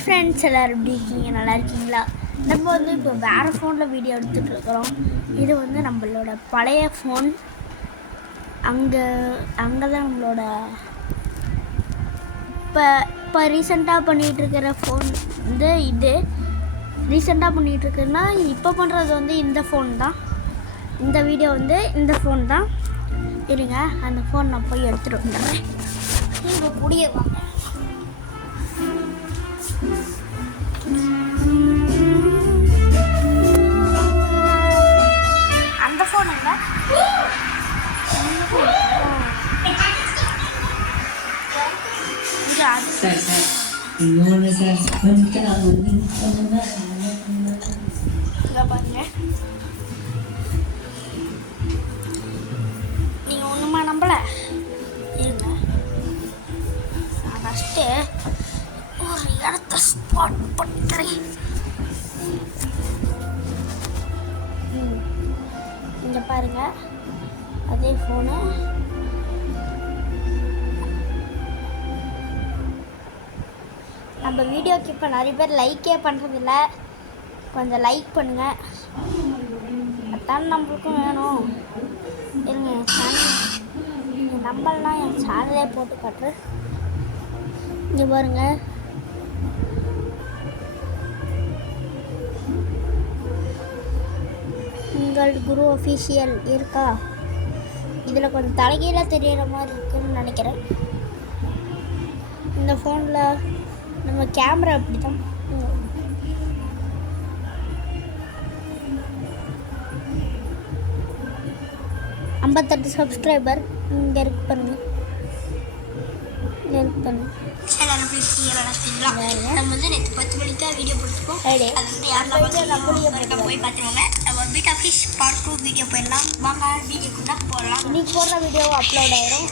Friends எல்லோரும் எப்படி இருக்கீங்க? நல்லா இருக்கீங்களா? நம்ம வந்து இப்போ வேறு ஃபோனில் வீடியோ எடுத்துகிட்டு இருக்கிறோம். இது வந்து நம்மளோட பழைய ஃபோன். அங்கே தான் நம்மளோட இப்போ ரீசெண்டாக பண்ணிகிட்ருக்கிற ஃபோன் வந்து இது. ரீசெண்டாக பண்ணிகிட்ருக்குன்னா இப்போ பண்ணுறது வந்து இந்த ஃபோன் தான். இந்த வீடியோ வந்து இந்த ஃபோன் தான். இருங்க, அந்த ஃபோன் நான் போய் எடுத்துகிட்டு வந்துடுறேன். நீங்கள் கூடிய வாங்க. அந்த ஃபோன் இல்லை, பாருங்க. நீங்கள் ஒன்றுமா நம்பலை இருங்க, நான் ஃபஸ்ட்டு ஒரு இடத்த ஸ்பாட் பண்ணுறேன். இங்கே பாருங்கள், அதே ஃபோனு. நம்ம வீடியோக்கு இப்போ நிறைய பேர் லைக்கே பண்ணுறதில்ல. கொஞ்சம் லைக் பண்ணுங்கள், அதான் நம்மளுக்கும் வேணும். இருங்க, என் சேனல் நீங்கள் நம்பலாம், என் சேனலே போட்டு காட்டுறேன். இங்கே பாருங்கள், உங்கள் குரு அஃபிஷியல் இருக்கா? இதில் கொஞ்சம் தலைகீழ தெரிகிற மாதிரி இருக்குதுன்னு நினைக்கிறேன். இந்த ஃபோனில் நம்ம கேமரா அப்படி தான். 58 சப்ஸ்கிரைபர் இங்கே இருக்கு பாருங்க. நம்ம வந்து நேற்று 10 மணிக்கு தான் வீடியோ போட்டுருக்கோம். அது வந்து யாரெல்லாம் போய் பார்த்துக்கோங்க. நம்ம பீட்டா ஃபிஷ் பார்ட் 2 வீடியோ போயிடலாம். வாங்க வீடியோக்குள்ளே போடலாம். இன்னைக்கு போடுற வீடியோ அப்லோட் ஆயிரும்.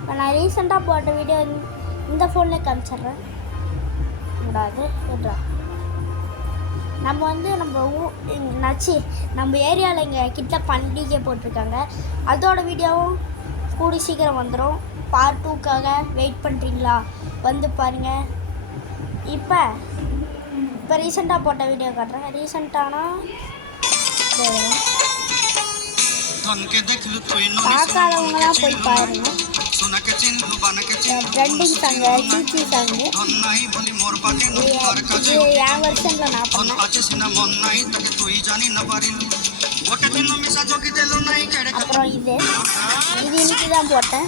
இப்போ நான் ரீசெண்டாக போட்ட வீடியோ இந்த ஃபோன்லேயே காமிச்சிட்றேன். கூடாது விட்றா. நம்ம வந்து நம்ம ஏரியாவில் இங்கே கிட்ட பண்டிகை போட்டிருக்காங்க. அதோட வீடியோவும் கூடி சீக்கிரம் வந்துடும். பார்ட் 2க்காக வெயிட் பண்ணுறீங்களா? வந்து பாருங்கள். இப்போ ரீசெண்டாக போட்ட வீடியோ காட்டுறேன். ரீசெண்டானா பார்க்காதவங்களாம் போய் பாருங்க. ட்ரெண்டிங் சாங்கு, சீச்சி சாங்கு. இது என் வருஷனில் நான் பண்ணேன். அப்புறம் இது இன்னைக்கு தான் போட்டேன்.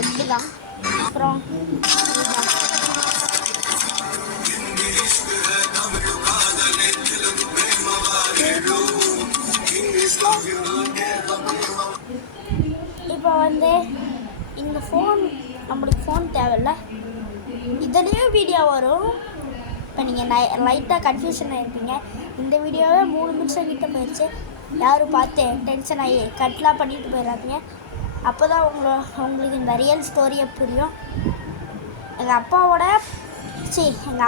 இப்படிதான். அப்புறம் இப்போ வந்து இந்த ஃபோன் நம்மளுக்கு ஃபோன் தேவையில்ல. இதுலேயும் வீடியோ வரும். இப்போ நீங்கள் லைட்டாக கன்ஃபியூஷன் ஆகிருப்பீங்க. இந்த வீடியோவே 3 நிமிஷம் கிட்ட போயிடுச்சு. யாரும் பார்த்து டென்ஷன் ஆகி கட்லாம் பண்ணிட்டு போயிடாதீங்க. அப்போ தான் உங்களுக்கு இந்த ரியல் ஸ்டோரியை புரியும். எங்கள்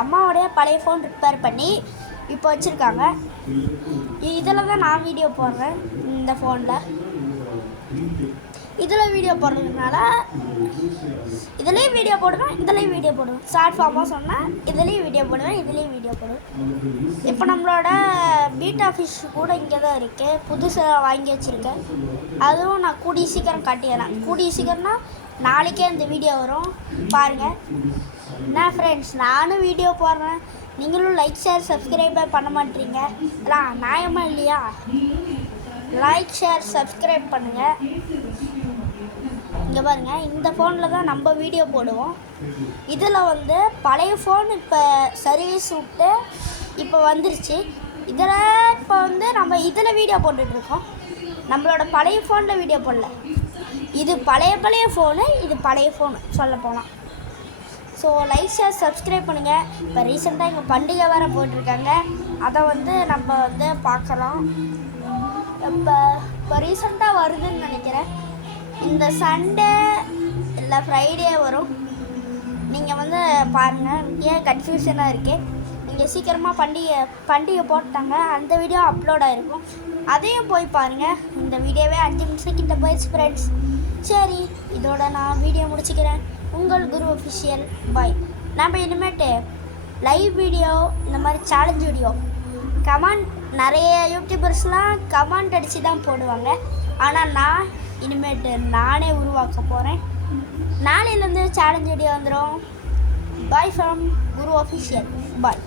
அம்மாவோடைய பழைய ஃபோன் ரிப்பேர் பண்ணி இப்போ வச்சுருக்காங்க. இதில் தான் நான் வீடியோ போடுறேன். இந்த ஃபோனில் இதில் வீடியோ போடுறதுனால இதுலேயும் வீடியோ போடுவேன், இதுலேயும் வீடியோ போடுவேன். ஷார்ட் ஃபார்மாக சொன்னால் இதுலேயும் வீடியோ போடுவேன், இதுலேயும் வீடியோ போடுவேன். இப்போ நம்மளோட பீட்டா ஃபிஷ் கூட இங்கே தான் இருக்குது. புதுசாக வாங்கி வச்சுருக்கேன். அதுவும் நான் கூடிய சீக்கிரம் காட்டிடுறேன். கூடிய சீக்கிரம்னா நாளைக்கே இந்த வீடியோ வரும். பாருங்கள். என்ன ஃப்ரெண்ட்ஸ், நானும் வீடியோ போடுறேன், நீங்களும் லைக் ஷேர் சப்ஸ்கிரைபே பண்ண மாட்டீங்க. எல்லாம் நியாயமாக இல்லையா? லைக் ஷேர் சப்ஸ்கிரைப் பண்ணுங்கள். இங்கே பாருங்கள், இந்த ஃபோனில் தான் நம்ம வீடியோ போடுவோம். இதில் வந்து பழைய ஃபோன் இப்போ சர்வீஸ் விட்டு இப்போ வந்துருச்சு. இதில் இப்போ வந்து நம்ம இதில் வீடியோ போட்டுட்ருக்கோம். நம்மளோட பழைய ஃபோனில் வீடியோ போடல. இது பழைய ஃபோனு, இது பழைய ஃபோனு சொல்ல போனால். ஸோ லைக் ஷேர் சப்ஸ்கிரைப் பண்ணுங்கள். இப்போ ரீசெண்டாக எங்கள் பண்டிகை வேறு போட்டிருக்காங்க. அதை வந்து நம்ம வந்து பார்க்கலாம். இப்போ ரீசெண்டாக வருதுன்னு நினைக்கிறேன். இந்த சண்டே இல்லை ஃப்ரைடே வரும். நீங்கள் வந்து பாருங்கள். ஏன் கன்ஃபியூஷனாக இருக்குது? நீங்கள் இங்கே சீக்கிரமாக பண்டிகை போட்டாங்க, அந்த வீடியோ அப்லோட் ஆகிருக்கும், அதையும் போய் பாருங்கள். இந்த வீடியோவே 5 நிமிஷம் கிட்ட போயிடுச்சு ஃப்ரெண்ட்ஸ். சரி, இதோட நான் வீடியோ முடிச்சுக்கிறேன். உங்கள் குரு அஃபிஷியல் பாய். நம்ம இனிமேட்டு லைவ் வீடியோ, இந்த மாதிரி சேலஞ்ச் வீடியோ, கமெண்ட் நிறைய யூடியூபர்ஸ்லாம் கமெண்ட் அடித்து தான் போடுவாங்க. ஆனால் நான் இனிமேட்டு நானே உருவாக்க போகிறேன். நாளையிலேருந்து சேலஞ்ச் வீடியோ வந்துடும். Bye from Guru official bye.